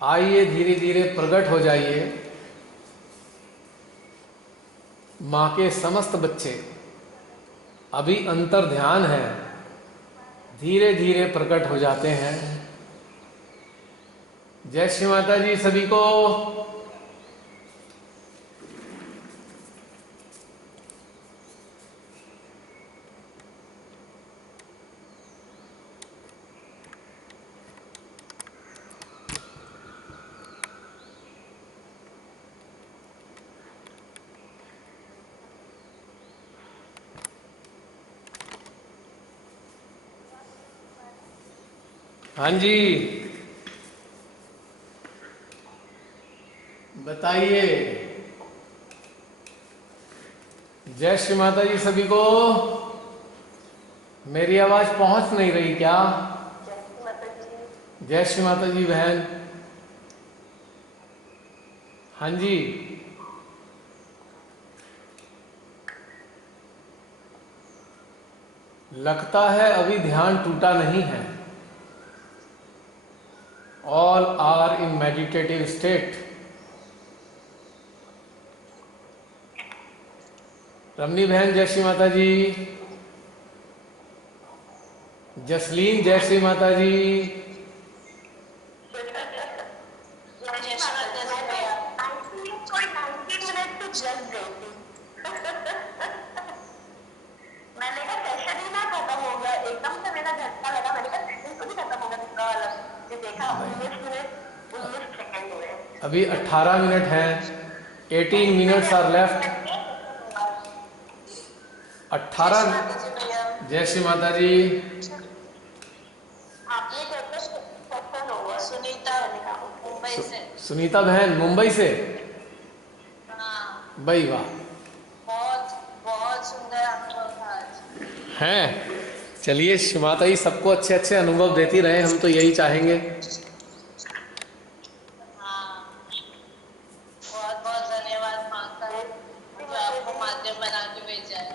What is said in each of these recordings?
आइए धीरे धीरे प्रकट हो जाइए। माँ के समस्त बच्चे अभी अंतर ध्यान है, धीरे धीरे प्रकट हो जाते हैं। जय श्री माता जी सभी को। हाँ जी, बताइए। जय श्री माता जी सभी को। मेरी आवाज पहुंच नहीं रही क्या? जय श्री माता जी बहन। हाँ जी, लगता है अभी ध्यान टूटा नहीं है। All are in meditative state. Ramani बहन जय श्री माता जी। जसलीन जय श्री माता जी। अभी 18 मिनट हैं। 18 मिनट्स आर लेफ्ट। 18। जय श्री माता जी। सुनीता बहन मुंबई से। भाई वाह, बहुत बहुत सुंदर अनुभव था आज। हैं। चलिए माता जी सबको अच्छे अच्छे अनुभव देती रहे, हम तो यही चाहेंगे। हाँ, बहुत बहुत धन्यवाद माँ का जो आपको माध्यम बना के भेजा है।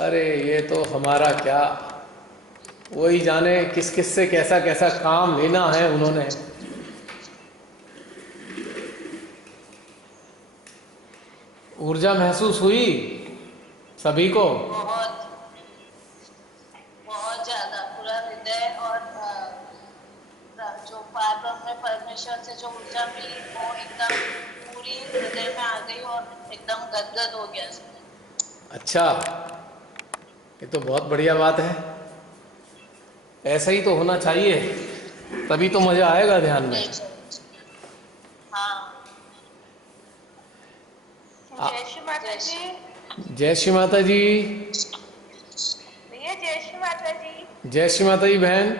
अरे ये तो हमारा क्या, वही जाने किस किस से कैसा कैसा काम लेना है उन्होंने। ऊर्जा महसूस हुई सभी को। बहुत बहुत ज्यादा पूरा हृदय और जो पार ब्रह्म में परमेश्वर से जो ऊर्जा मिली वो एकदम पूरी हृदय में आ गई और एकदम गदगद हो गया। अच्छा, ये तो बहुत बढ़िया बात है। ऐसा ही तो होना चाहिए, तभी तो मजा आएगा ध्यान में। हाँ, जय श्री माता जी। जय श्री माता जी। भैया जय श्री माता जी। जय श्री माता जी बहन।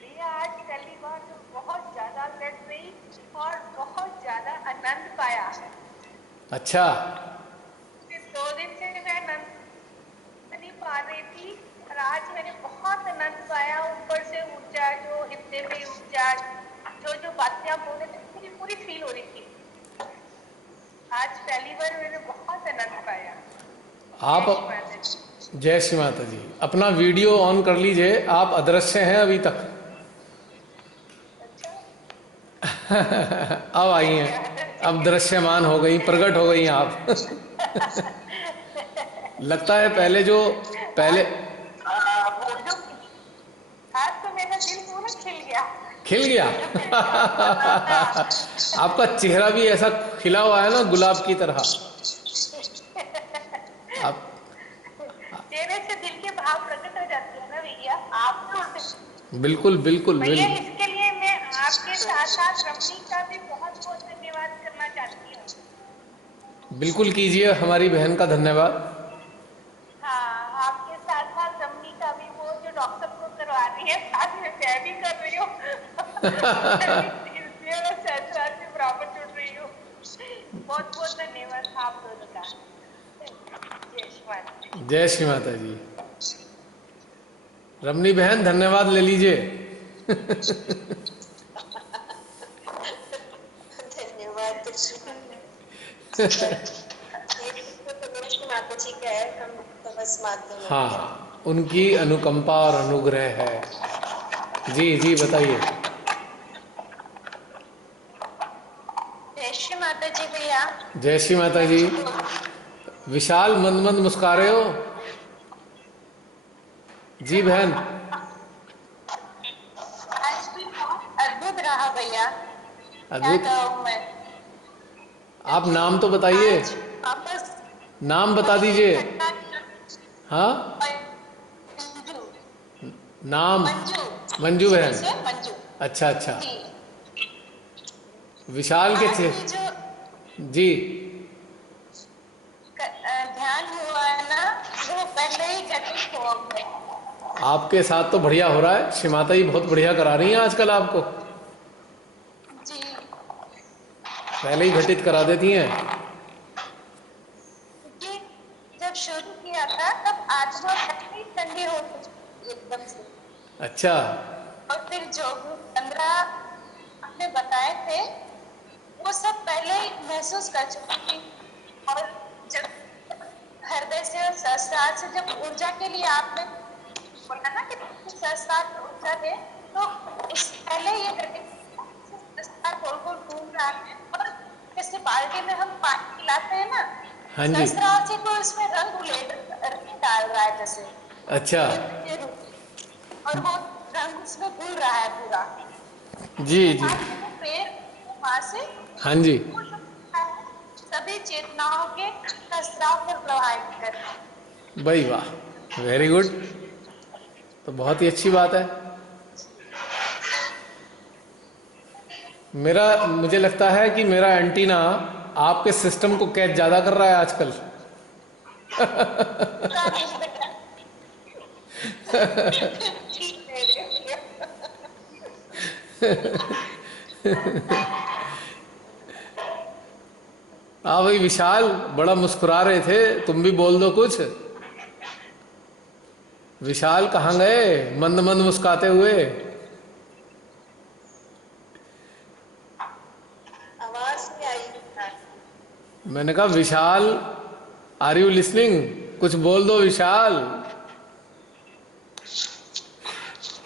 भैया आज पहली बार तो बहुत ज्यादा लड़ रही और बहुत ज्यादा आनंद पाया है। अच्छा, 2 दिन से मैं आनंद नहीं पा रही थी और आज मैंने बहुत आनंद पाया। ऊपर से ऊर्जा, जो हृदय में ऊर्जा, जो बातें आप बोल रहे थे पूरी पूरी फील हो रही थी। आज पहली बार मैंने बहुत आनंद पाया। आप जय श्री माता जी अपना वीडियो ऑन कर लीजिए, आप अदृश्य हैं अभी तक। अब आई हैं, अब दृश्यमान हो गई, प्रकट हो गई आप। लगता है पहले आज तो मेरा दिल पूरा खिल गया। आपका चेहरा भी ऐसा खिला हुआ है ना, गुलाब की तरह। आप चेहरे से दिल के भाव प्रकट हो जाते हैं ना भैया। आप बिल्कुल बिल्कुल भैया, बिल्कुल। इसके लिए मैं आपके साथ साथ रमनी का भी बहुत बहुत धन्यवाद करना चाहती हूँ। बिल्कुल कीजिए, हमारी बहन का धन्यवाद। हाँ, आपके साथ साथ रमनी का भी, वो जो डॉक्टर को करवा रही है साथ में मैं भी कर रही हूँ। से बराबर जुड़ रही हूँ। बहुत बहुत धन्यवाद आप दोनों का। जय श्री माता। जय श्री माता जी। रमनी बहन धन्यवाद ले लीजिए। धन्यवाद। माता जी का है, हम तो बस माध्यम। हाँ, उनकी अनुकंपा और अनुग्रह है। जी जी बताइए। माता जी भैया। जय श्री माता जी। विशाल मंद मंद मुस्कुरा रहे हो। जी बहन। आज भी बहुत अद्भुत रहा भैया, क्या अद्भुत। कहूँ मैं। आप नाम तो बताइए, आज वापस नाम बता वही दीजिए। घटना। हाँ, मंजू। नाम। मंजू। मंजू शुरू बहन। से मंजू। अच्छा अच्छा। जी। विशाल के आज थे। भी जो जी। ध्यान हुआ है ना, वो पहले ही घटित हो गया। आपके साथ तो बढ़िया हो रहा है, श्रीमाता जी बहुत बढ़िया करा रही हैं आजकल आपको, जी। पहले ही घटित करा देती हैं। क्योंकि जब शुरू किया था तब आत्मा पहले ही ठंडी हो गई एकदम से। अच्छा। और फिर जो भी 15 आपने बताए थे वो सब पहले ही महसूस कर चुकी थी। और जब हृदय से और सहस्त्रार से जब ऊर्जा के लिए आपने बोला ना कि सहस्त्रार ऊर्जा दे, तो उस पहले ये सहस्त्रार गोल गोल घूम रहा है। और जैसे बाल्टी में हम पानी मिलाते हैं ना, हाँ जी। सहस्त्रार से कोई उसमें रंग डाल रहा है जैसे अच्छा। ये रूप। और वो रंग उसमें घुल रहा है पूरा। जी उसके जी। बाद वो पेड़ वहां से हाँ जी। सभी चेतनाओं के प्रस्ताव पर प्रभावित कर। भाई वाह, वेरी गुड। तो बहुत ही अच्छी बात है। मुझे लगता है कि मेरा एंटीना आपके सिस्टम को कैच ज़्यादा कर रहा है आजकल। ठीक है। हाँ भाई विशाल, बड़ा मुस्कुरा रहे थे, तुम भी बोल दो कुछ। विशाल कहाँ गए मंद मंद मुस्काते हुए। आवाज नहीं आई। मैंने कहा विशाल, आर यू लिसनिंग, कुछ बोल दो विशाल।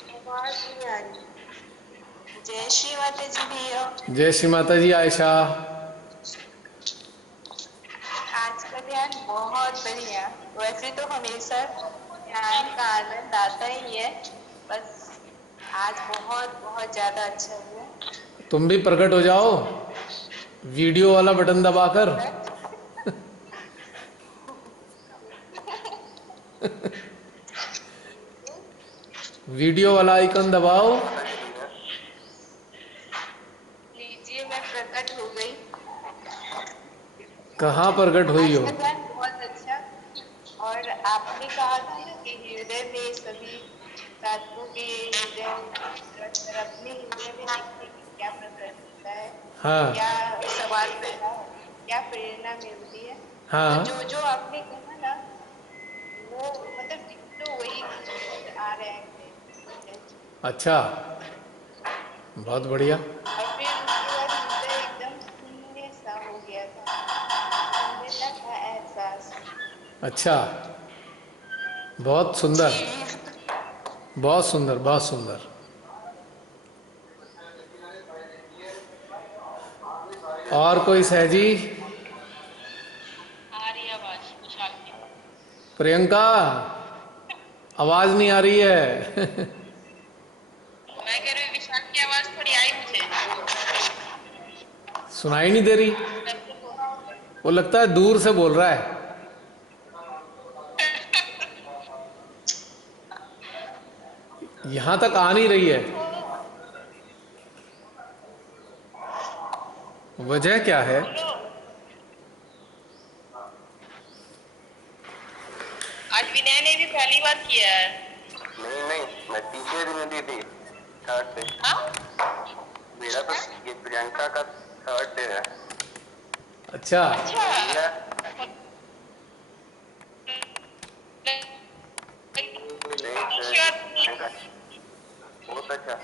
आवाज नहीं आ रही। जय श्री माता जी भैया। जय श्री माता जी आयशा। आज का ध्यान बहुत बढ़िया। वैसे तो हमेशा ध्यान का आनंद आता ही है, बस आज बहुत बहुत ज्यादा अच्छा हुआ। तुम भी प्रकट हो जाओ वीडियो वाला बटन दबाकर। वीडियो वाला आइकन दबाओ। लीजिए, मैं प्रकट हो गई। कहाँ प्रकट हुई आज हो। का ध्यान बहुत अच्छा। और आपने कहा था ना कि हृदय में सभी साधकों के हृदय और अपने हृदय में देखने की क्या प्रकट होता है, हाँ क्या सवाल पैदा है, क्या प्रेरणा मिलती है। तो हाँ। जो जो आपने कहा ना, वो मतलब डिट्टो वही कुछ आ रहे हैं। अच्छा, बहुत बढ़िया। और फिर उसके बाद हृदय एकदम शून्य सा हो गया था, शून्यता का एहसास। अच्छा, बहुत सुंदर, जी। बहुत सुंदर, बहुत सुंदर। और कोई सहजी। आ रही है आवाज विशाल की। प्रियंका, आवाज नहीं आ रही है। मैं कह रही हूँ विशाल की आवाज थोड़ी आई मुझे। सुनाई नहीं दे रही। सबसे तो वो लगता है दूर से बोल रहा है। यहां तक आ नहीं रही है, वजह क्या है। बोलो। आज विनय ने भी पहली बार किया है। नहीं नहीं, मैं तीसरे दिन में दी थी, थर्ड डे। हाँ? मेरा तो ये प्रियंका का थर्ड डे है। अच्छा। अच्छा। सही है। नहीं प्रियंका बहुत अच्छा।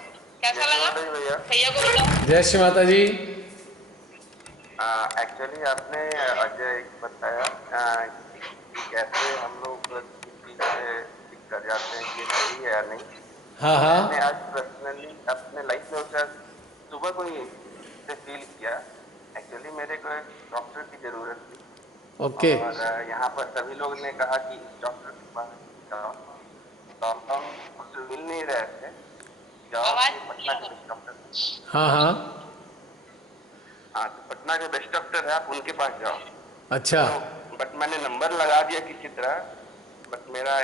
कैसा लगा? जैसे भैया, भैया को बताओ। जय श्री माता जी। एक्चुअली आपने अजय बताया कि कैसे हम लोग किसी चीज से ठीक कर जाते हैं, ये सही है या नहीं। हाँ हाँ। मैंने आज पर्सनली अपने लाइफ में उसे सुबह को ही फील किया एक्चुअली मेरे को एक डॉक्टर की जरूरत थी ओके। और यहाँ पर सभी लोग ने कहा कि इस डॉक्टर के पास जाओ, तो हम उससे मिल नहीं रहे थे। जाओ कि पटना के बेस्ट डॉक्टर। हाँ हाँ। हाँ, तो पटना के बेस्ट डॉक्टर है, आप उनके पास जाओ। अच्छा। तो बट मैंने नंबर लगा दिया किसी तरह, बट मेरा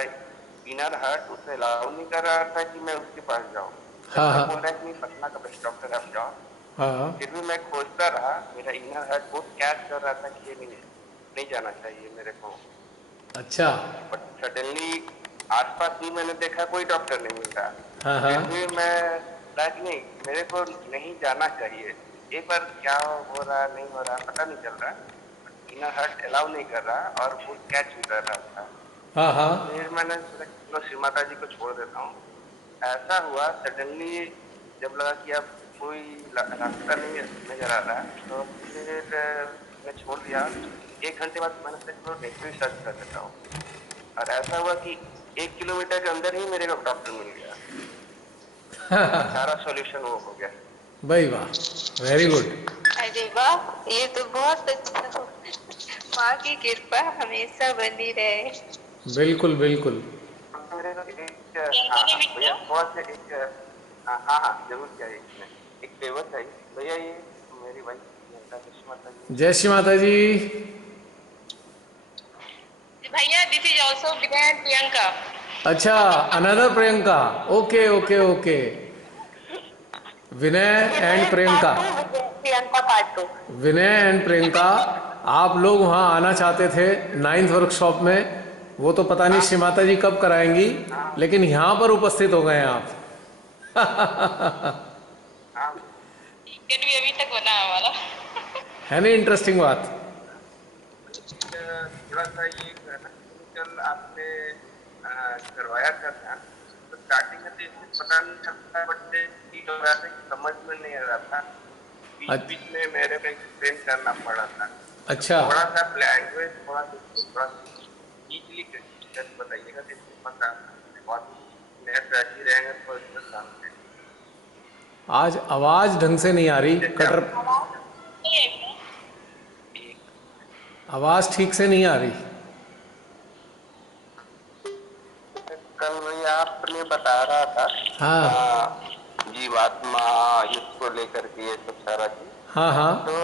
इनर हार्ट उसे अलाउ नहीं कर रहा था कि मैं उसके पास जाऊँ। हाँ डॉक्टर हाँ बोल रहा है कि पटना का बेस्ट डॉक्टर आप जाओ। हाँ। फिर भी मैं खोजता रहा, मेरा इनर हार्ट बहुत कैच कर रहा था कि ये नहीं जाना चाहिए मेरे को। अच्छा। बट सडनली आसपास भी मैंने देखा कोई डॉक्टर नहीं मिल रहा। हाँ हाँ। फिर भी मैं लाइक नहीं, मेरे को नहीं जाना चाहिए। एक बार क्या हो रहा नहीं हो रहा पता नहीं चल रहा, इनर हार्ट अलाउ नहीं कर रहा और वो कैच भी कर रहा था। हाँ हाँ। फिर मैंने सोचा कि चलो श्री माता जी को छोड़ देता हूँ। ऐसा हुआ सडनली, जब लगा कि अब कोई रास्ता नहीं नजर आ रहा, तो फिर मैं छोड़ दिया। 1 घंटे बाद मैंने सोचा चलो नेट भी सर्च कर देता हूँ, और ऐसा हुआ कि 1 किलोमीटर के अंदर ही मेरे को डॉक्टर मिल गया। सारा सॉल्यूशन वो हो गया। भाई वाह, वेरी गुड। अरे वाह, ये तो बहुत अच्छा हो। माँ की कृपा हमेशा बनी रहे। बिल्कुल बिल्कुल। मेरे को भैया थोड़ा सा हाँ हाँ जरूर चाहिए, इसमें एक फेवर चाहिए भैया। ये मेरी वाइफ जय श्री माता जी। भैया दिस इज ऑल्सो विनय प्रियंका। अच्छा, another Priyanka. Okay okay okay. Vinay and Priyanka. Priyanka part 2। Vinay and Priyanka, आप लोग वहाँ आना चाहते थे 9th वर्कशॉप में, वो तो पता नहीं श्री माता जी कब कराएंगी, लेकिन यहाँ पर उपस्थित हो गए हैं आप। टिकट भी अभी तक बना हमारा। है नहीं इंटरेस्टिंग बात? थोड़ा सा ये कल आपने करवाया था ध्यान, तो स्टार्टिंग में तो इसमें पता नहीं चलता, बट फील हो रहा था कि समझ में नहीं आ रहा था। बीच बीच में मेरे को एक्सप्लेन करना पड़ा था। अच्छा। थोड़ा सा लैंग्वेज थोड़ा इजीली बताइएगा, तो इसमें पता बहुत नेट ऐसी रहेंगे तो इसमें सामने। आज आवाज ढंग से नहीं आ रही, कटर आवाज ठीक से नहीं आ रही। कल भैया आपने बता रहा था हाँ जीवात्मा इसको लेकर के ये सब सारा चीज, हाँ हाँ। तो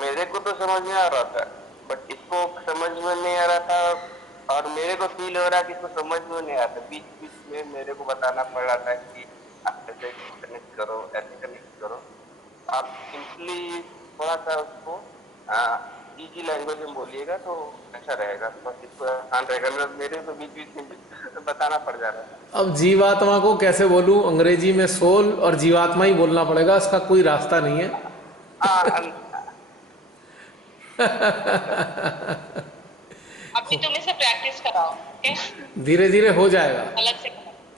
मेरे को तो समझ में आ रहा था, बट इसको समझ में नहीं आ रहा था। और मेरे को फील हो रहा है कि इसको समझ में नहीं आता। बीच बीच में मेरे को बताना पड़ रहा था कि आप ऐसे कनेक्ट करो, ऐसे कनेक्ट करो। आप सिंपली थोड़ा सा उसको इजी लैंग्वेज में बोलिएगा तो अच्छा रहेगा, बस इसको आसान रहेगा। मेरे को बीच बीच में बताना पड़ जा रहा है। अब जीवात्मा को कैसे बोलूं? अंग्रेजी में सोल और जीवात्मा ही बोलना पड़ेगा, इसका कोई रास्ता नहीं है। अभी तुम इसे प्रैक्टिस कराओ, ओके? धीरे धीरे हो जाएगा। अलग से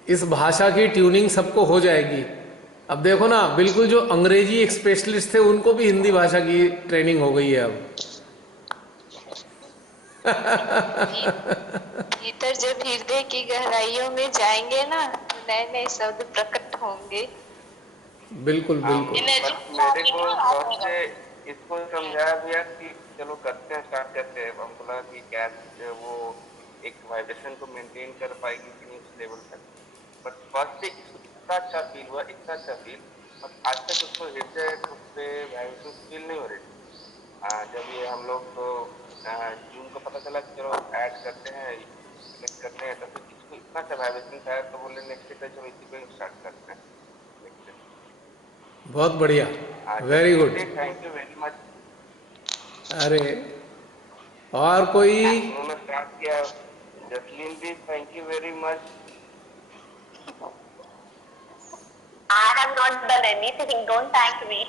इस भाषा की ट्यूनिंग सबको हो जाएगी। अब देखो ना, बिल्कुल जो अंग्रेजी एक स्पेशलिस्ट थे उनको भी हिंदी भाषा की ट्रेनिंग हो गई है अब। भीतर जब हृदय की गहराइयों में जाएंगे ना, तो नए नए शब्द प्रकट होंगे। बिल्कुल बिल्कुल। मेरे को बहुत से इसको समझाया गया कि चलो करते हैं, स्टार्ट करते हैं। हम बोला कि कैसे वो एक वाइब्रेशन को मेंटेन कर पाएगी कि नहीं उस लेवल तक। बट फर्स्ट से इतना अच्छा फील हुआ, इतना अच्छा फील, बट आज तक उसको हृदय पे वाइब्रेशन फील नहीं हो रही। जब ये हम लोग तो जून को पता चला कि चलो ऐड करते हैं, कनेक्ट करते हैं, तो फिर इसको इतना अच्छा वाइब्रेशन था, तो बोले नेक्स्ट डे चलो इसी को स्टार्ट करते हैं। बहुत बढ़िया, very good. Thank you very much. अरे और कोई? उन्होंने स्टार्ट किया, जसलीन भी thank you very much. I have not done anything. Don't thank me.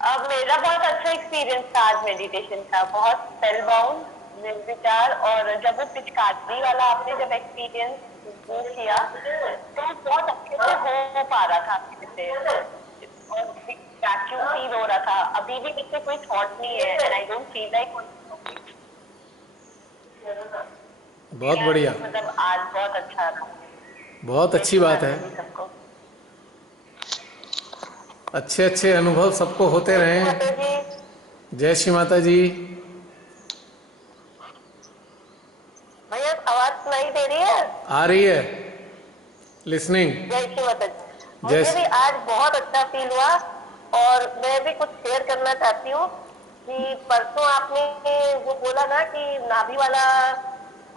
अब मेरा बहुत अच्छा एक्सपीरियंस था आज मेडिटेशन का, बहुत स्पेल बाउंड निर्विचार। और जब वो पिचकारी वाला आपने जब एक्सपीरियंस किया तो बहुत अच्छे से हो पा रहा था आपके से, और वैक्यूम फील हो रहा था। अभी भी मुझसे कोई थॉट नहीं है, and I don't feel like. बहुत बढ़िया, मतलब आज बहुत अच्छा रहा। बहुत अच्छी बात है। सबको अच्छे अच्छे अनुभव सबको होते रहे। माता जी। जय श्री माता जी। भैया आवाज सुनाई दे रही है? आ रही है, लिसनिंग। जय श्री माता जी। जय मुझे भी आज बहुत अच्छा फील हुआ और मैं भी कुछ शेयर करना चाहती हूँ कि परसों आपने जो बोला ना कि नाभि वाला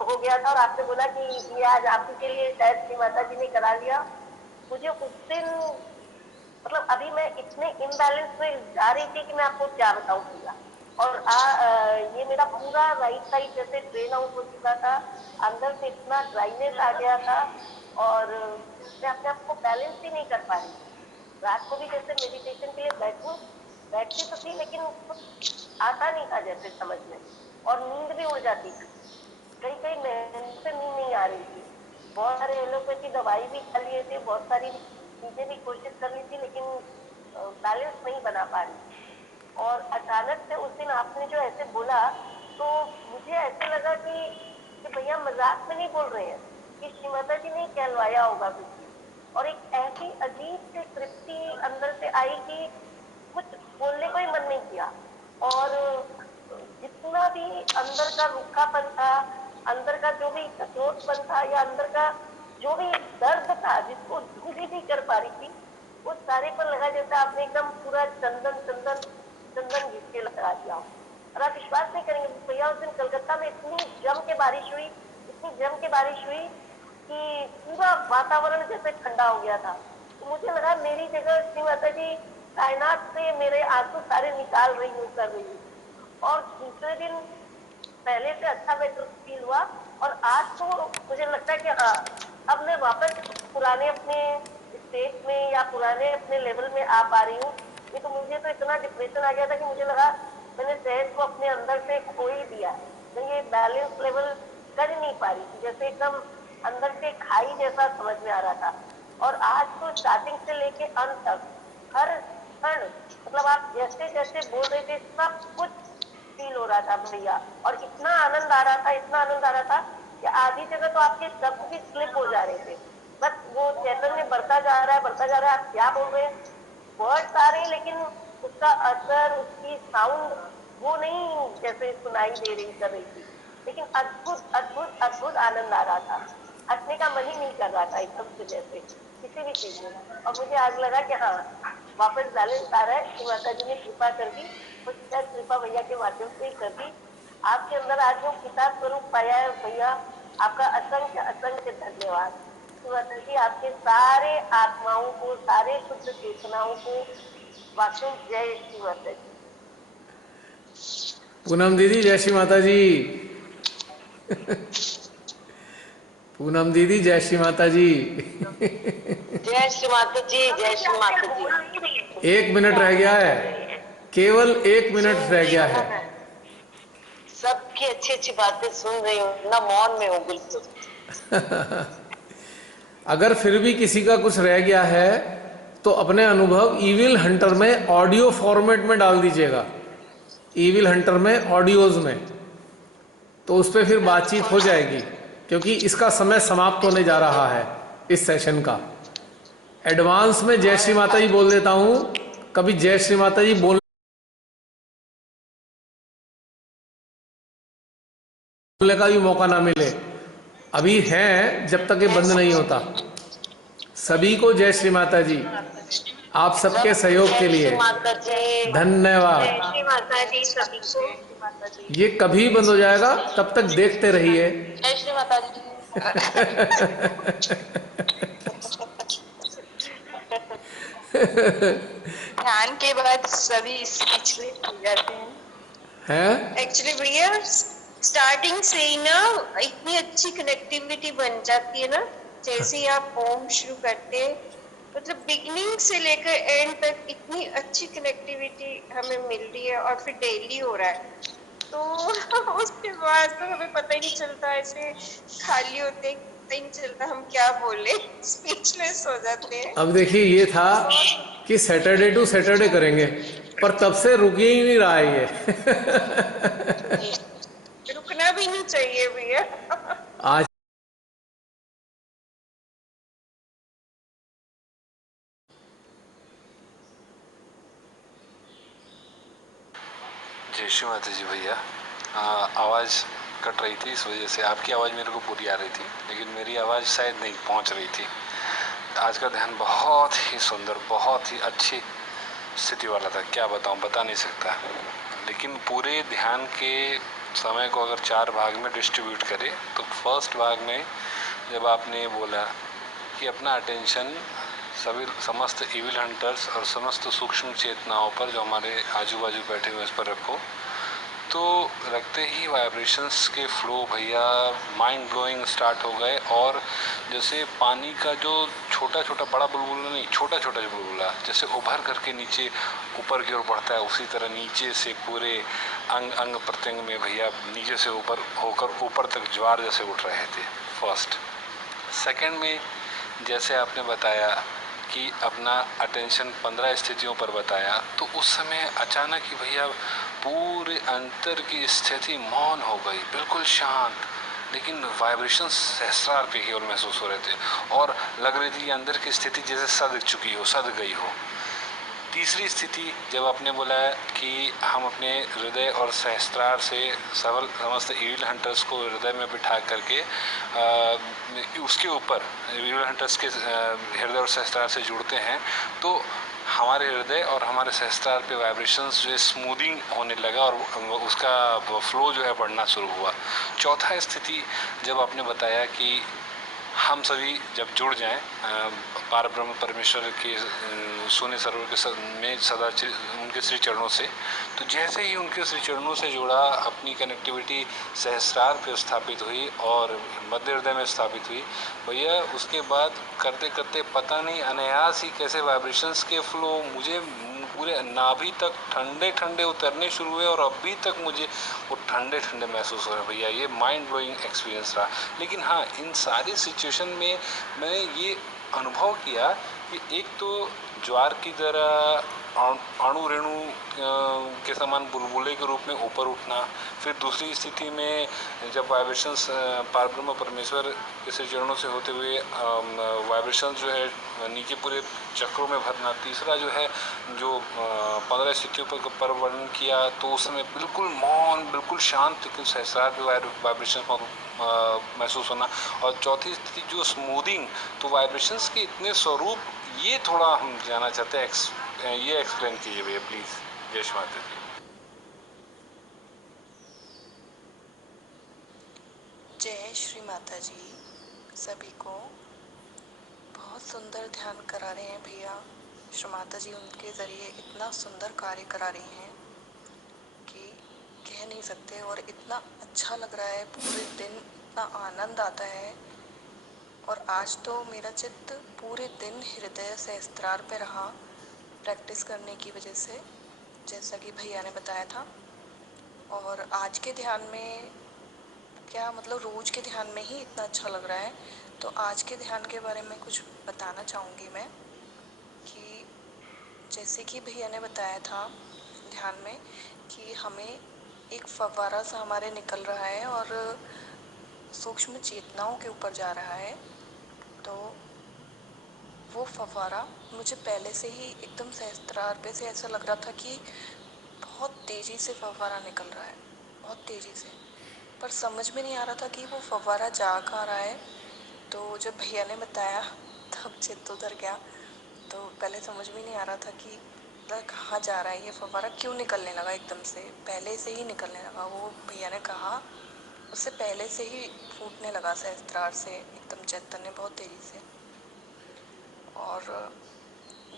हो गया था और आपने बोला कि ये आज आपके के लिए शायद श्री माता जी ने करा लिया। मुझे उस दिन मतलब अभी मैं इतने इम्बैलेंस में जा रही थी कि मैं आपको क्या बताऊं भैया। और ये मेरा पूरा राइट साइड जैसे ड्रेन आउट हो चुका था, अंदर से इतना ड्राइनेस आ गया था और मैं अपने आप को बैलेंस ही नहीं कर पा रही थी। रात को भी जैसे मेडिटेशन के लिए बैठती तो थी लेकिन कुछ आता नहीं था जैसे समझ में, और नींद भी उड़ जाती थी। कई कई महीने से नींद नहीं आ रही थी। बहुत सारे एलोपैथी दवाई भी खा लिए थे, बहुत सारी चीजें भी कोशिश कर ली थी लेकिन बैलेंस नहीं बना पा रही। और अचानक से उस दिन आपने जो ऐसे बोला तो मुझे ऐसे लगा कि भैया मजाक में नहीं बोल रहे हैं, कि श्री माता जी ने कहलवाया होगा कुछ। और एक ऐसी अजीब सी तृप्ति अंदर से आई कि कुछ बोलने को ही मन नहीं किया। और जितना भी अंदर का रूखापन था, अंदर का जो भी कठोरपन था या अंदर का जो भी दर्द था जिसको दूरी नहीं कर पा रही थी, उस सारे पर लगा जैसे आपने एकदम पूरा चंदन चंदन चंदन घिस के लगा दिया। और आप विश्वास नहीं करेंगे भैया, उस दिन कलकत्ता में इतनी जम के बारिश हुई, इतनी जम के बारिश हुई कि पूरा वातावरण जैसे ठंडा हो गया था। तो मुझे लगा मेरी जगह श्री माता जी कायनात से मेरे आंसू सारे निकाल रही हूँ, कर रही हूँ। और दूसरे दिन पहले से अच्छा बेटर फील हुआ और आज तो मुझे लगता है कि हाँ अब मैं वापस पुराने अपने स्टेट में या पुराने अपने लेवल में आ पा रही हूँ। ये तो मुझे तो इतना डिप्रेशन आ गया था कि मुझे लगा मैंने सेहत को अपने अंदर से खो ही दिया। मैं ये बैलेंस लेवल कर ही नहीं पा रही थी, जैसे एकदम अंदर से खाई जैसा समझ में आ रहा था। और आज तो स्टार्टिंग से लेके अंत तक हर क्षण मतलब आप जैसे जैसे बोल रहे थे सब कुछ फील हो रहा था भैया। और इतना आनंद आ रहा था, इतना आनंद आ रहा था कि आधी जगह तो आपके शब्द भी स्लिप हो जा रहे थे। बस वो चैतन्य बढ़ता जा रहा है, बढ़ता जा रहा है, आप क्या बोल रहे हैं वर्ड्स आ रहे हैं लेकिन उसका असर, उसकी साउंड वो नहीं जैसे सुनाई दे रही कर रही थी। लेकिन अद्भुत अद्भुत अद्भुत आनंद आ रहा था, हटने का मन ही नहीं कर रहा था एकदम से जैसे किसी भी चीज में। और मुझे आज लगा कि हाँ वापस बैलेंस आ रहा है, कि माता जी ने कृपा कर दी, कुछ शायद कृपा भैया के माध्यम से ही कर दी। आपके अंदर आज जो पिता स्वरूप पाया है भैया, आपका असंख्य असंख्य धन्यवाद। माता जी आपके सारे आत्माओं को, सारे शुद्ध चेतनाओं को वाकई जय श्री माता जी। पूनम दीदी जय श्री माता जी। पूनम दीदी जय श्री माता जी। जय श्री माता जी, जय श्री माता जी। 1 मिनट रह गया है, केवल 1 मिनट रह गया है। सबकी अच्छी अच्छी बातें सुन रही हूँ ना, मौन में हूँ बिल्कुल। अगर फिर भी किसी का कुछ रह गया है तो अपने अनुभव ईविल हंटर में ऑडियो फॉर्मेट में डाल दीजिएगा, ईविल हंटर में ऑडियोज में, तो उस पर फिर बातचीत हो जाएगी। क्योंकि इसका समय समाप्त होने जा रहा है इस सेशन का। एडवांस में जय श्री माता जी बोल देता हूं, कभी जय श्री माता जी बोलने का भी मौका ना मिले, अभी हैं जब तक ये बंद नहीं होता। सभी को जय श्री माता जी, आप सबके सहयोग के लिए धन्यवाद। जय श्री माता जी सभी को। ये कभी बंद हो जाएगा, तब तक देखते रहिए। जय श्री माता जी। ध्यान के बाद सभी स्पीचलेस हो जाते हैं। हैं? एक्चुअली भैया स्टार्टिंग से ही ना इतनी अच्छी कनेक्टिविटी बन जाती है ना, जैसे ही आप ओम शुरू करते हैं, मतलब बिगिनिंग से लेकर एंड तक इतनी अच्छी कनेक्टिविटी हमें मिल रही है और फिर डेली हो रहा है। तो उसके बाद तो हमें पता ही नहीं चलता, ऐसे खाली होते पता ही नहीं चलता हम क्या बोले, स्पीचलेस हो जाते हैं। अब देखिए, ये था कि सैटरडे टू सैटरडे करेंगे, पर तब से रुक ही नहीं रहा है ये। रुकना भी नहीं चाहिए भैया। आज जय श्री माता जी भैया। आवाज़ कट रही थी, इस वजह से आपकी आवाज़ मेरे को पूरी आ रही थी, लेकिन मेरी आवाज़ शायद नहीं पहुंच रही थी। आज का ध्यान बहुत ही सुंदर, बहुत ही अच्छी स्थिति वाला था, क्या बताऊं, बता नहीं सकता। लेकिन पूरे ध्यान के समय को अगर 4 भाग में डिस्ट्रीब्यूट करें तो फर्स्ट भाग में जब आपने बोला कि अपना अटेंशन सभी समस्त इविल हंटर्स और समस्त सूक्ष्म चेतनाओं पर जो हमारे आजू बाजू बैठे हुए, इस पर रखो, तो रखते ही वाइब्रेशंस के फ्लो भैया माइंड ब्लोइंग स्टार्ट हो गए। और जैसे पानी का जो छोटा छोटा, बड़ा बुलबुला नहीं, छोटा छोटा जो बुलबुला जैसे उभर करके नीचे ऊपर की ओर बढ़ता है, उसी तरह नीचे से पूरे अंग अंग प्रत्यंग में भैया नीचे से ऊपर होकर ऊपर तक ज्वार जैसे उठ रहे थे। फर्स्ट। सेकंड में जैसे आपने बताया कि अपना अटेंशन 15 स्थितियों पर बताया, तो उस समय अचानक ही भैया पूरे अंतर की स्थिति मौन हो गई, बिल्कुल शांत, लेकिन वाइब्रेशन सहस्रार पे केवल महसूस हो रहे थे और लग रही थी अंदर की स्थिति जैसे सद चुकी हो, सद गई हो। तीसरी स्थिति जब आपने बोला कि हम अपने हृदय और सहस्त्रार से समस्त इविल हंटर्स को हृदय में बिठा करके उसके ऊपर इविल हंटर्स के हृदय और सहस्त्रार से जुड़ते हैं, तो हमारे हृदय और हमारे सहस्त्रार पे वाइब्रेशंस जो है स्मूदिंग होने लगा और उसका फ्लो जो है बढ़ना शुरू हुआ। चौथा स्थिति जब आपने बताया कि हम सभी जब जुड़ जाएं पार ब्रह्म परमेश्वर के सोने सरोवर के में सदा उनके श्री चरणों से, तो जैसे ही उनके श्री चरणों से जुड़ा, अपनी कनेक्टिविटी सहस्रार पे स्थापित हुई और मध्य हृदय में स्थापित हुई भैया, उसके बाद करते करते पता नहीं अनायास ही कैसे वाइब्रेशंस के फ्लो मुझे पूरे नाभि तक ठंडे ठंडे उतरने शुरू हुए और अभी तक मुझे वो ठंडे ठंडे महसूस हो रहे हैं भैया। ये माइंड ब्लोइंग एक्सपीरियंस रहा। लेकिन हाँ, इन सारी सिचुएशन में मैंने ये अनुभव किया कि एक तो ज्वार की तरह अणु रेणु के समान बुलबुले के रूप में ऊपर उठना, फिर दूसरी स्थिति में जब वाइब्रेशंस पारब्रह्म परमेश्वर के चरणों से होते हुए वाइब्रेशंस जो है नीचे पूरे चक्रों में भरना, तीसरा जो है जो 15 स्थितियों पर वर्णन किया, तो उस समय बिल्कुल मौन, बिल्कुल शांत, लेकिन सहस्रार पे वाइब्रेशन महसूस होना, और चौथी स्थिति जो स्मूदिंग, तो वाइब्रेशंस के इतने स्वरूप, ये थोड़ा हम जानना चाहते हैं, ये एक्सप्लेन कीजिए भैया प्लीज़। जय श्री माता जी। जय श्री माता जी सभी को। बहुत सुंदर ध्यान करा रहे हैं भैया श्री माता जी, उनके ज़रिए इतना सुंदर कार्य करा रही हैं कि कह नहीं सकते, और इतना अच्छा लग रहा है, पूरे दिन इतना आनंद आता है। और आज तो मेरा चित्त पूरे दिन हृदय सहस्त्रार पे रहा प्रैक्टिस करने की वजह से, जैसा कि भैया ने बताया था। और आज के ध्यान में क्या मतलब, रोज़ के ध्यान में ही इतना अच्छा लग रहा है, तो आज के ध्यान के बारे में कुछ बताना चाहूँगी मैं। कि जैसे कि भैया ने बताया था ध्यान में कि हमें एक फव्वारा सा हमारे निकल रहा है और सूक्ष्म चेतनाओं के ऊपर जा रहा है, तो वो फव्वारा मुझे पहले से ही एकदम सहस्त्रार पे से ऐसा लग रहा था कि बहुत तेज़ी से फव्वारा निकल रहा है, बहुत तेज़ी से, पर समझ में नहीं आ रहा था कि वो फव्वारा जा कहाँ रहा है। तो जब भैया ने बताया तब चित्त उतर गया। तो पहले समझ में नहीं आ रहा था कि कहाँ जा रहा है ये फव्वारा, क्यों निकलने लगा एकदम से, पहले से ही निकलने लगा। वो भैया ने कहा उससे पहले से ही फूटने लगा सहस्त्रार से एकदम चैतन्य, बहुत तेज़ी से। और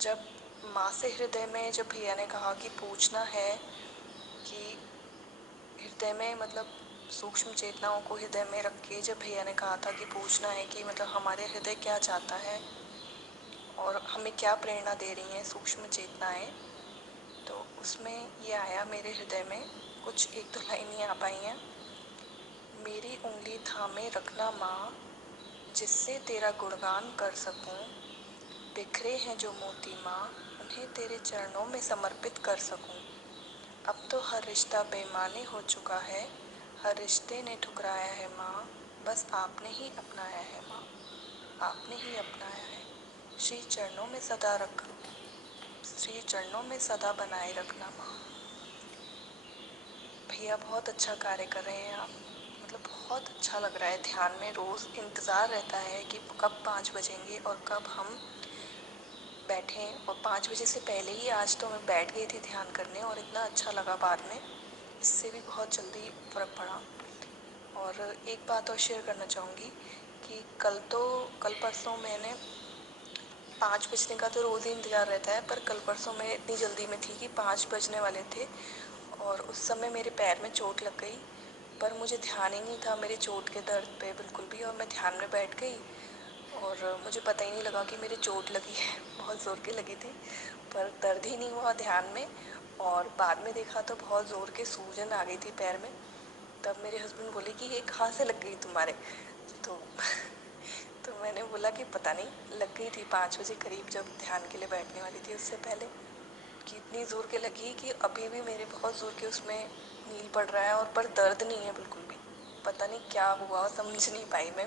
जब माँ से हृदय में जब भैया ने कहा कि पूछना है कि हृदय में मतलब सूक्ष्म चेतनाओं को हृदय में रख के, जब भैया ने कहा था कि पूछना है कि मतलब हमारे हृदय क्या चाहता है और हमें क्या प्रेरणा दे रही हैं सूक्ष्म चेतनाएं, तो उसमें ये आया मेरे हृदय में, कुछ एक दो लाइनें आ पाई हैं। मेरी उंगली थामे रखना माँ, जिससे तेरा गुणगान कर सकूं, बिखरे हैं जो मोती माँ, उन्हें तेरे चरणों में समर्पित कर सकूं। अब तो हर रिश्ता बेईमानी हो चुका है, हर रिश्ते ने ठुकराया है माँ, बस आपने ही अपनाया है माँ, आपने ही अपनाया है। श्री चरणों में सदा श्री चरणों में सदा बनाए रखना माँ। भैया बहुत अच्छा कार्य कर रहे हैं आप, मतलब बहुत अच्छा लग रहा है। ध्यान में रोज़ इंतज़ार रहता है कि कब 5 बजेंगे और कब हम बैठें, और 5 बजे से पहले ही आज तो मैं बैठ गई थी ध्यान करने और इतना अच्छा लगा बाद में, इससे भी बहुत जल्दी फ़र्क पड़ा। और एक बात और शेयर करना चाहूँगी कि कल परसों मैंने 5 बजने का तो रोज़ ही इंतज़ार रहता है, पर कल परसों मैं इतनी जल्दी में थी कि 5 बजने वाले थे और उस समय मेरे पैर में चोट लग गई, पर मुझे ध्यान ही नहीं था मेरे चोट के दर्द पे बिल्कुल भी, और मैं ध्यान में बैठ गई और मुझे पता ही नहीं लगा कि मेरी चोट लगी है। बहुत ज़ोर की लगी थी पर दर्द ही नहीं हुआ ध्यान में, और बाद में देखा तो बहुत ज़ोर के सूजन आ गई थी पैर में। तब मेरे हस्बैंड बोले कि ये कहाँ से लग गई तुम्हारे, तो तो मैंने बोला कि पता नहीं, लग गई थी 5 बजे करीब जब ध्यान के लिए बैठने वाली थी, उससे पहले कि इतनी ज़ोर के लगी कि अभी भी मेरे बहुत ज़ोर के उसमें नील पड़ रहा है, और पर दर्द नहीं है बिल्कुल भी। पता नहीं क्या हुआ, समझ नहीं पाई मैं,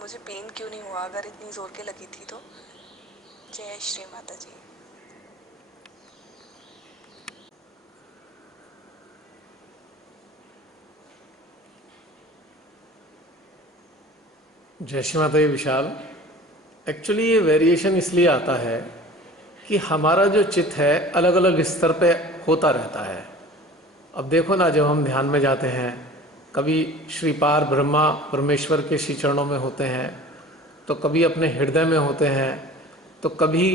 मुझे पेन क्यों नहीं हुआ अगर इतनी ज़ोर के लगी थी तो। जय श्री माता जी। जय श्री माता जी विशाल। एक्चुअली ये वेरिएशन इसलिए आता है कि हमारा जो चित्त है अलग अलग स्तर पे होता रहता है। अब देखो ना, जब हम ध्यान में जाते हैं, कभी श्रीपार ब्रह्मा परमेश्वर के श्री चरणों में होते हैं, तो कभी अपने हृदय में होते हैं, तो कभी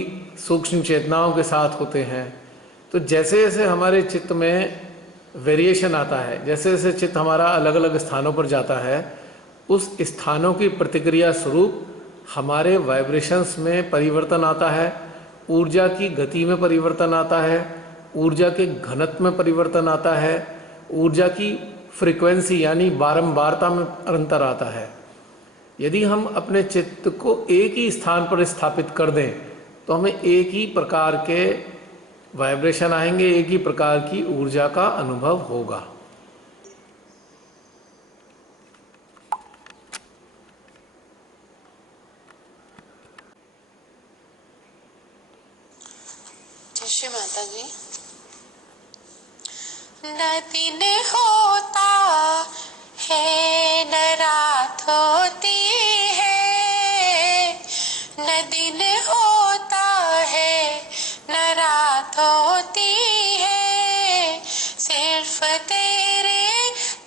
सूक्ष्म चेतनाओं के साथ होते हैं। तो जैसे जैसे हमारे चित्त में वेरिएशन आता है, जैसे जैसे चित्त हमारा अलग अलग स्थानों पर जाता है, उस स्थानों की प्रतिक्रिया स्वरूप हमारे वाइब्रेशंस में परिवर्तन आता है, ऊर्जा की गति में परिवर्तन आता है, ऊर्जा के घनत्व में परिवर्तन आता है, ऊर्जा की फ्रीक्वेंसी यानी बारंबारता में अंतर आता है। यदि हम अपने चित्त को एक ही स्थान पर स्थापित कर दें तो हमें एक ही प्रकार के वाइब्रेशन आएंगे, एक ही प्रकार की ऊर्जा का अनुभव होगा। जय श्री माता जी। न दिन होता है न रात होती है, न दिन होता है न रात होती है, सिर्फ तेरे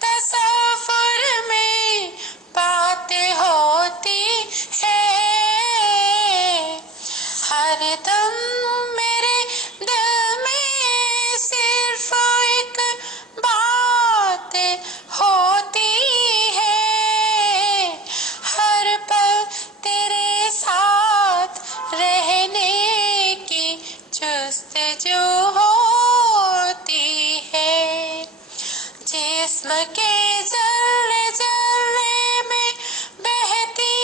तसव्वुर में बात होती है। हर दम मेरे दिल में सिर्फ एक बात होती है, हर पल तेरे साथ रहने की जुस्तजू होती है। जिस्म के जल्ले जल्ले में बहती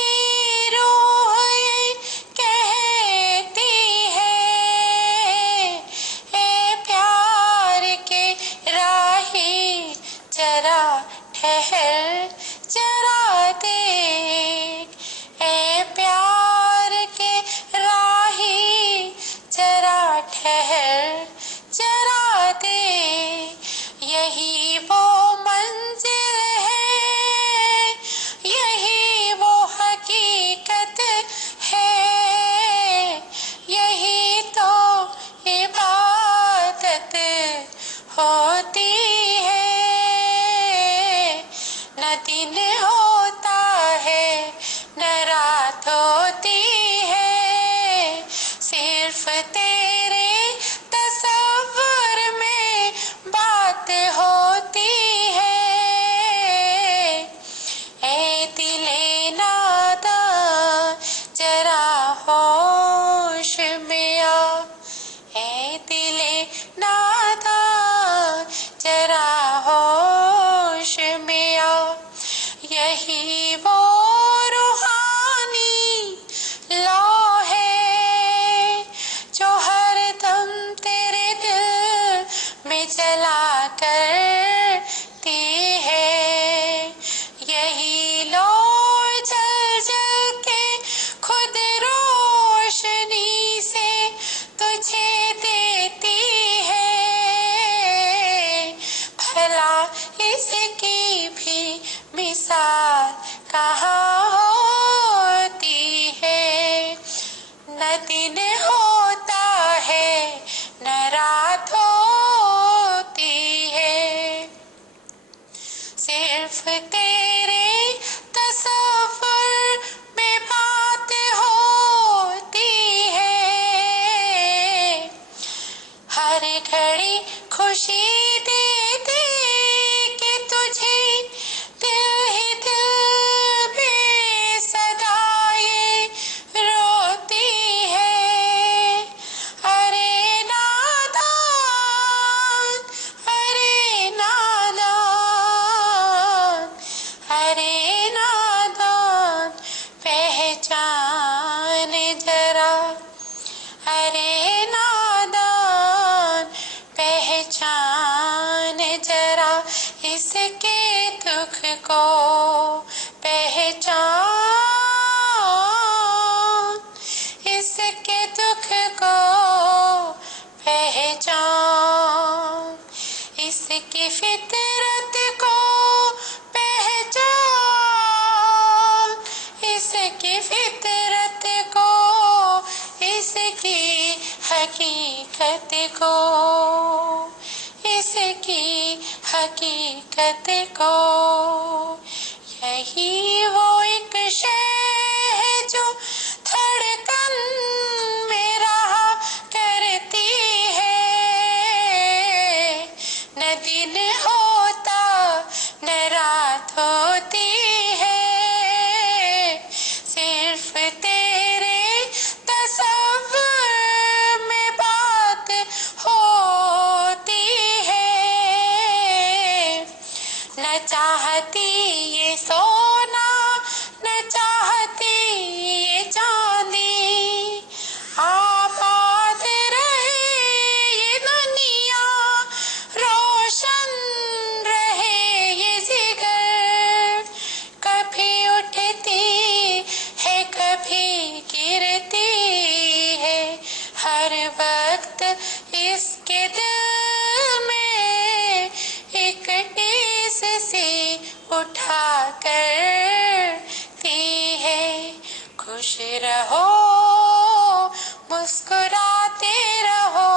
रूह ये कहती है, ए प्यार के राही जरा ठहर जरा देख, ए प्यार के राही जरा ठहर जरा दे। यही वो मंजिल है, यही वो हकीकत है, यही तो इबादत होती है। न दिन होता है न रात होती है, सिर्फ तेरे तसव्वुर में बात होती है। ए दिले नादा जरा होश में आ, ए दिले नादा जरा होश में आ, यही वो रूहानी लौ है जो हर दम तेरे दिल में जला करती है। यही लो जल जल के खुद रोशनी से तुझे देती है, भला इसकी भी मिसाल कहाँ होती है। न दिन होता है न रात होती है, सिर्फ तेरे तसव्वुर में बात होती है। हर घड़ी खुशी दे दे के तुझे दिल ही दिल में सदा ये रोती है। अरे नादान, अरे नादान, अरे नादान, पहचान जरा। अरे नादान, पहचान जरा इसके दुख को, पहचान इसके दुख को, पहचान इसकी फितरत को, पहचान इसकी फितरत को, इसकी हकीकत को, इसकी हकीकत को। यही वो एक शय है जो धड़कन में रहा करती है। न दिन होता न रात होती है, सिर्फ तेरे तसव्वुर में बात होती है। न चाहती ये सोना, न चाहती ये चांदी, आबाद रहे ये दुनिया, रोशन रहे ये जिगर। कभी उठती है कभी गिरती है, हर वक्त इसके दिल में एक टीस सी उठा करती है। खुश रहो मुस्कुराते रहो,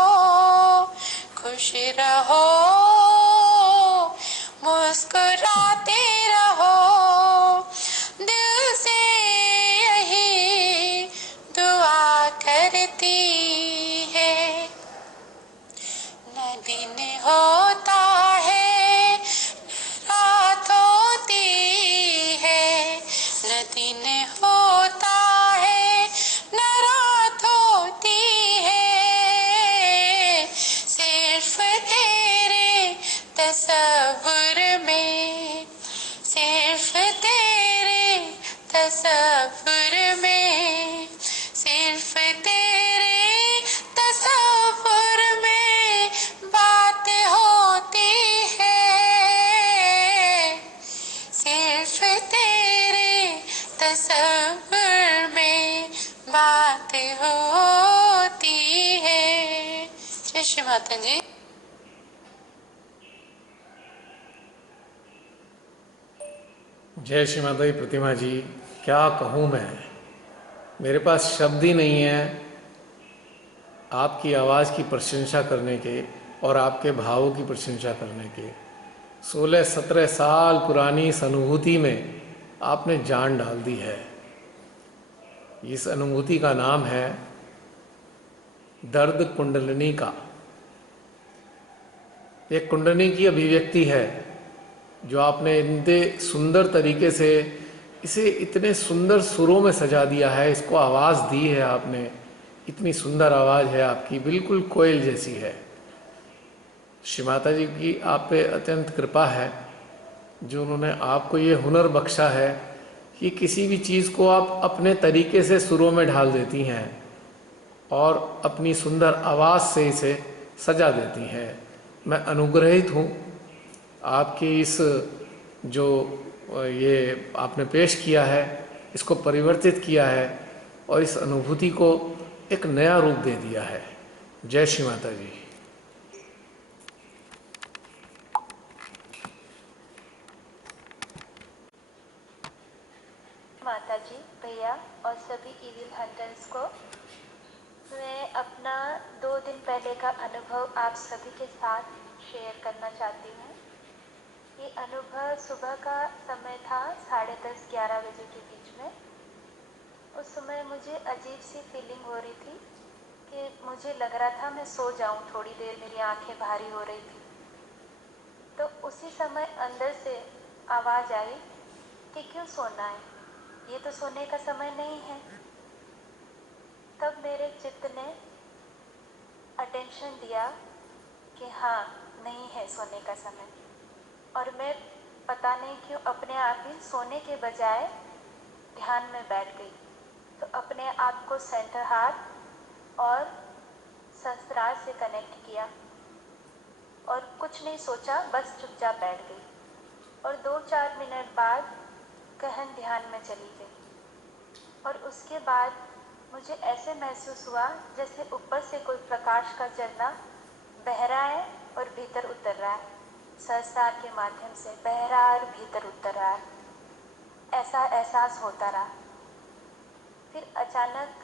खुश रहो मुस्कुराते रहो, दिल से यही दुआ करती है। न दिन होता है न रात होती है, न दिन होता है न रात होती है, सिर्फ तेरे तसव्वुर में, सिर्फ तेरे तसव्वुर में, सिर्फ तेरे तसव्वुर में बात होती है। सिर्फ तेरे तसव्वुर में बात होती है। जय श्री माता जी। जय श्री माता जी। प्रतिमा जी, क्या कहूँ मैं, मेरे पास शब्द ही नहीं है आपकी आवाज़ की प्रशंसा करने के और आपके भावों की प्रशंसा करने के। 16-17 साल पुरानी इस अनुभूति में आपने जान डाल दी है। इस अनुभूति का नाम है दर्द कुंडलिनी का। एक कुंडलिनी की अभिव्यक्ति है जो आपने इतने सुंदर तरीके से इसे इतने सुंदर सुरों में सजा दिया है, इसको आवाज़ दी है आपने। इतनी सुंदर आवाज़ है आपकी, बिल्कुल कोयल जैसी है। श्री माता जी की आप पे अत्यंत कृपा है जो उन्होंने आपको ये हुनर बख्शा है कि किसी भी चीज़ को आप अपने तरीके से सुरों में ढाल देती हैं और अपनी सुंदर आवाज़ से इसे सजा देती हैं। मैं अनुग्रहित हूँ आपकी इस जो ये आपने पेश किया है, इसको परिवर्तित किया है और इस अनुभूति को एक नया रूप दे दिया है। जय श्री माता जी। जी, भैया और सभी इविल हंटर्स को। मैं अपना 2 दिन पहले का अनुभव आप सभी के साथ शेयर करना चाहती हूँ। ये अनुभव सुबह का समय था, 10:30-11 बजे के बीच में। उस समय मुझे अजीब सी फीलिंग हो रही थी कि मुझे लग रहा था मैं सो जाऊँ थोड़ी देर, मेरी आंखें भारी हो रही थी। तो उसी समय अंदर से आवाज़ आई कि क्यों सोना है, ये तो सोने का समय नहीं है। तब मेरे चित्त ने अटेंशन दिया कि हाँ, नहीं है सोने का समय, और मैं पता नहीं क्यों अपने आप ही सोने के बजाय ध्यान में बैठ गई। तो अपने आप को सेंटर हार्ट और सहस्त्रार से कनेक्ट किया और कुछ नहीं सोचा, बस चुपचाप बैठ गई। और 2-4 मिनट बाद गहन ध्यान में चली गई। और उसके बाद मुझे ऐसे महसूस हुआ जैसे ऊपर से कोई प्रकाश का झरना बह रहा है और भीतर उतर रहा है, सहस्त्रार के माध्यम से बह रहा है और भीतर उतर रहा है। ऐसा एहसास होता रहा। फिर अचानक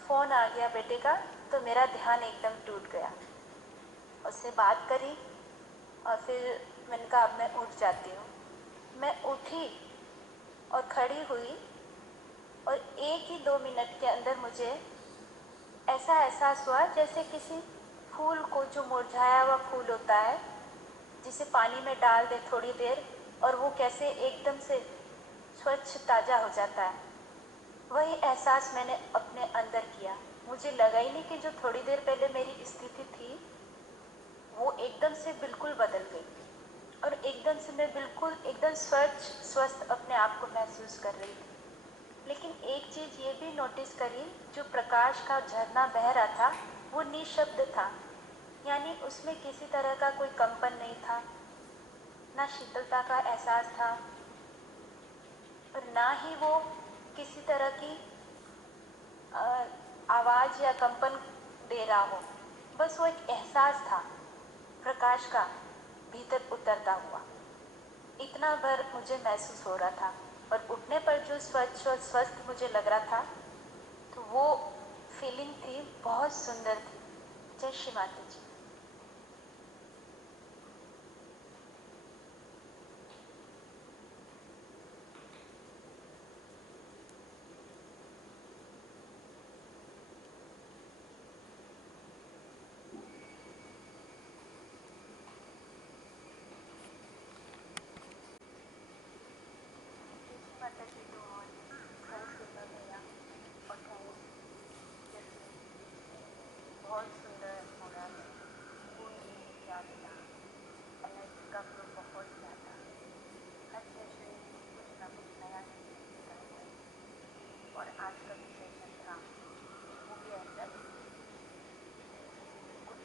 फ़ोन आ गया बेटे का, तो मेरा ध्यान एकदम टूट गया। उससे बात करी और फिर मैंने कहा अब मैं उठ जाती हूँ। मैं उठी और खड़ी हुई और 1 ही 2 मिनट के अंदर मुझे ऐसा एहसास हुआ जैसे किसी फूल को, जो मुरझाया हुआ फूल होता है, जिसे पानी में डाल दे थोड़ी देर और वो कैसे एकदम से स्वच्छ ताज़ा हो जाता है, वही एहसास मैंने अपने अंदर किया। मुझे लगा ही नहीं कि जो थोड़ी देर पहले मेरी स्थिति थी वो एकदम से बिल्कुल बदल गई और एकदम से मैं बिल्कुल एकदम स्वच्छ स्वस्थ अपने आप को महसूस कर रही थी। लेकिन एक चीज़ ये भी नोटिस करी, जो प्रकाश का झरना बह रहा था वो निशब्द था, यानी उसमें किसी तरह का कोई कंपन नहीं था, ना शीतलता का एहसास था और ना ही वो किसी तरह की आवाज़ या कंपन दे रहा हो। बस वो एक एहसास था प्रकाश का भीतर उतरता हुआ। इतना भर मुझे महसूस हो रहा था और उठने पर जो स्वच्छ और स्वस्थ मुझे लग रहा था, तो वो फीलिंग थी, बहुत सुंदर थी। जय श्री माता जी। माता जी तो थैंक्स सुंदर भैया और थैंक्स जैसे बहुत सुंदर हो रहा है। पूर्ण ज़्यादा एनर्जी का फ्लो बहुत ज़्यादा, हर सेशन में कुछ ना कुछ नया सीखता है। और आज का जो सेशन था वो भी ऐसा ही कुछ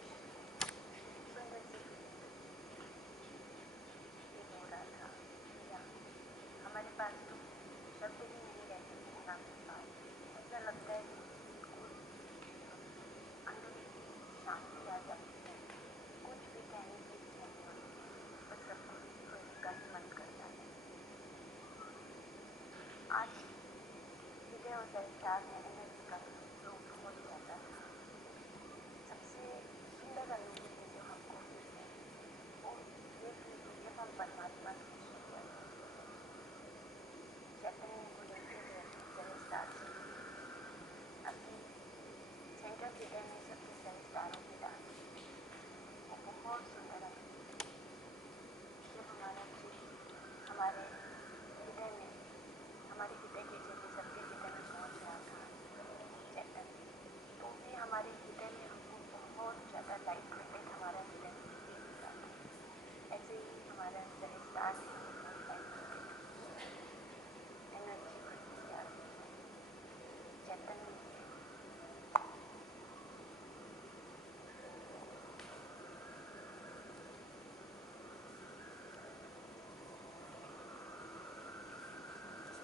सुंदर सी फील हो रहा था। या हमारे पास तो शब्द ही नहीं रहते हैं आपके पास। ऐसा लगता है कि बिल्कुल अंदर शांति आ जाती है, कुछ भी कहने की इच्छा नहीं होती, बस सब कुछ करने का ही मन करता है। आज हृदय और सहस्त्रार में एनर्जी का फ्लो बहुत ज़्यादा था। सबसे सुंदर अनुभूति जो हमको हुई है वो ये थी कि जब हम परमात्मा की चैतन्य को लेते हुए सहस्त्रार से अपनी सेंटर हृदय में सबके सहस्त्रारों की डाली, वो बहुत सुंदर अनुभूति। जब हमारा चित्त हमारे हृदय में, हमारे हृदय के जैसे सबके हृदय में पहुँच रहा था चैतन्य, तो भी हमारे हृदय में हमको बहुत ज़्यादा लाइट वेटेड हमारा हृदय फील हो रहा था। ऐसे ही हमारा सहस्त्रार भी बहुत लाइट वेटेड एनर्जी भरती जा रही है चैतन्य से।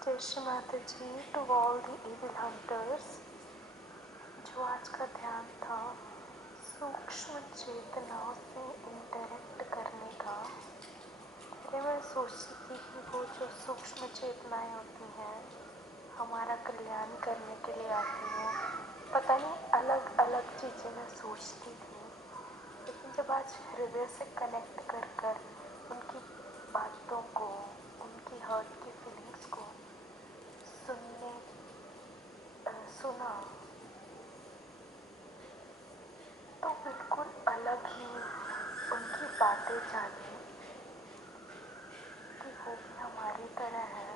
जय Shri Mata ji to all the evil hunters. जो आज का ध्यान था सूक्ष्म चेतनाओं से इंटरेक्ट करने का, फिर मैं सोचती थी कि वो जो सूक्ष्म चेतनाएं होती हैं कल्याण करने के लिए आती हूँ। पता नहीं अलग अलग चीज़ें मैं सोचती थी, लेकिन जब आज हृदय से कनेक्ट कर कर उनकी बातों को, उनकी हर्ट की फीलिंग्स को सुना, तो बिल्कुल अलग ही उनकी बातें जानी कि वो भी हमारी तरह है।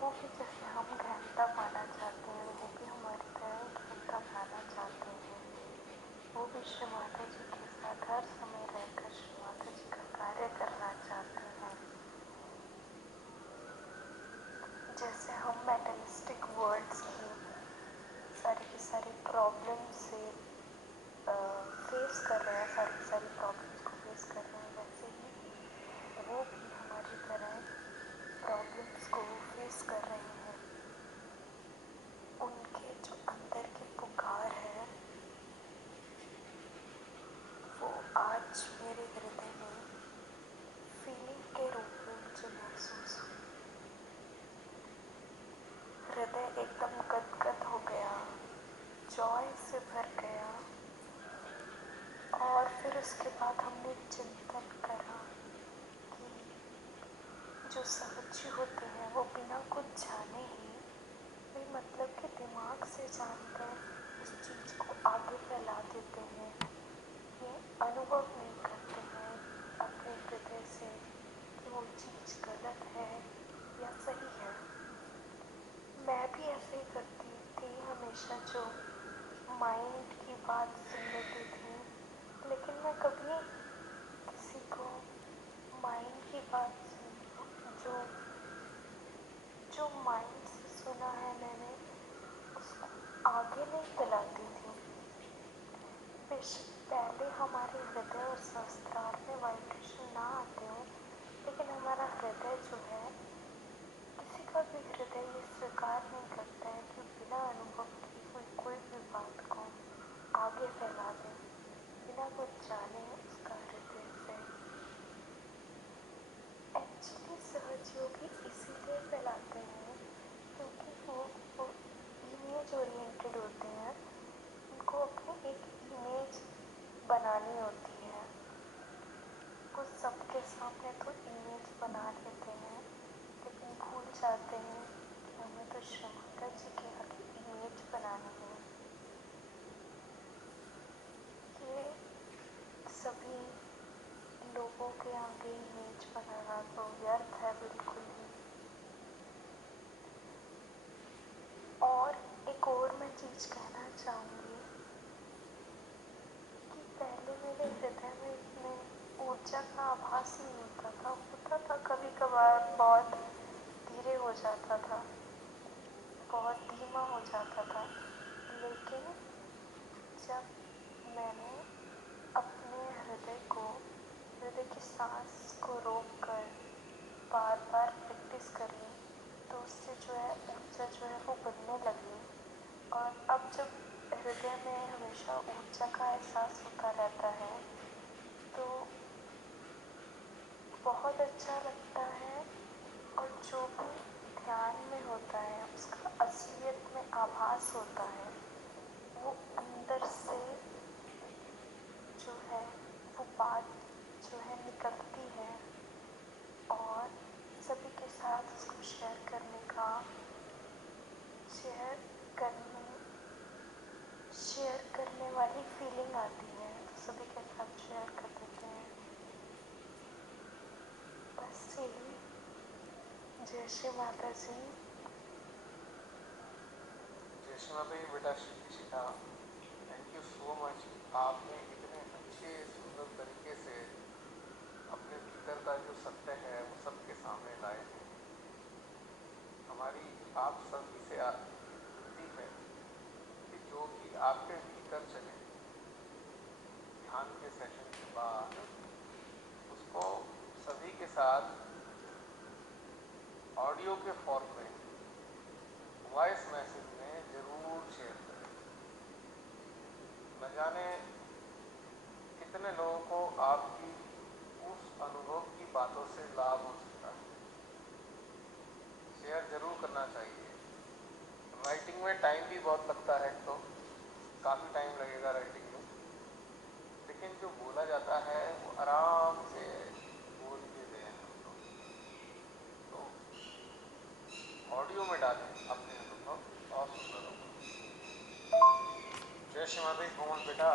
वो भी जैसे हम गहनता पाना चाहते हैं, वो भी हमारी तरह गहनता पाना चाहते हैं। वो भी श्री माता जी के साथ हर समय रहकर श्री माता जी का कार्य करना चाहते हैं। जैसे हम मेटलिस्टिक वर्ड्स की सारी प्रॉब्लम से फेस कर रहे हैं, सारी प्रॉब्लम्स को फेस कर रहे हैं, वैसे ही वो भी हमारी तरह प्रॉब्लम्स को फेस कर रहे हैं। उनके जो अंदर की पुकार है वो आज मेरे हृदय में फीलिंग के रूप में मुझे महसूस हुई। हृदय एकदम गदगद हो गया, जॉय से भर गया। और फिर उसके बाद हमने चिंतन करा कि जो समझी होते हैं वो बिना कुछ जाने ही, वे मतलब कि दिमाग से जानकर उस चीज़ को आगे फैला देते हैं। ये अनुभव नहीं करते हैं अपने हृदय से कि वो चीज़ गलत है या सही है। मैं भी ऐसे ही करती थी हमेशा, जो माइंड की बात सुन लेती थी, लेकिन मैं कभी किसी को माइंड की बात जो माइंड से सुना है मैंने, उसको आगे नहीं फैलाती थी। बेशक पहले हमारे हृदय और संस्कार में वाइब्रेशन ना आते हो, लेकिन हमारा हृदय जो है, किसी का भी हृदय ये स्वीकार नहीं करता है कि बिना अनुभव की हुई कोई भी बात को आगे फैला दे, बिना कुछ जाने उसका हृदय से। एक्चुअली सहजयोगी इसीलिए फैलाते हैं क्योंकि वो इमेज ओरिएंटेड होते हैं। उनको अपनी एक इमेज बनानी होती है। वो सबके सामने तो इमेज बना लेते हैं, लेकिन भूल जाते हैं कि हमें तो श्री माता जी के आगे इमेज बनानी है। ये सभी लोगों के आगे इमेज बनाना तो व्यर्थ है बिल्कुल ही। और एक और मैं चीज़ कहना चाहूँगी कि पहले मेरे हृदय में इतने ऊर्जा का आभास नहीं होता था कभी कभार बहुत धीरे हो जाता था, बहुत धीमा हो जाता था। लेकिन जब मैंने अपने हृदय की सांस को रोक कर बार बार प्रैक्टिस करी, तो उससे जो है ऊर्जा जो है वो बढ़ने लगी। और अब जब हृदय में हमेशा ऊर्जा का एहसास होता रहता है तो बहुत अच्छा लगता है। और जो भी ध्यान में होता है उसका असलियत में आभास होता है। वो अंदर से जो है वो बात जो है निकलती है और सभी के साथ उसको शेयर करने वाली फीलिंग आती है, तो सभी के साथ शेयर कर देते हैं। बस यही। जय श्री माता जी। जय श्री माता जी। बेटा शिक्षिका, थैंक यू सो मच। आपने इतने अच्छे सुंदर तरीके से अपने भीतर का जो सत्य है वो सबके सामने लाए हैं। हमारी आप सभी से विनती है कि जो भी आपके भीतर चले ध्यान के सेशन के बाद, उसको सभी के साथ ऑडियो के फॉर्म में, वॉइस मैसेज में जरूर शेयर करें। न जाने कितने लोगों को आपकी उस अनुभव की बातों से लाभ हो सकता है। शेयर जरूर करना चाहिए। में टाइम भी बहुत लगता है, तो काफ़ी टाइम लगेगा राइटिंग में, लेकिन जो बोला जाता है वो आराम से बोल के गए हैं हम लोग, तो ऑडियो में डालें अपने अनुभव, बहुत सुंदर होगा। जय श्री माता दी। कोमल बेटा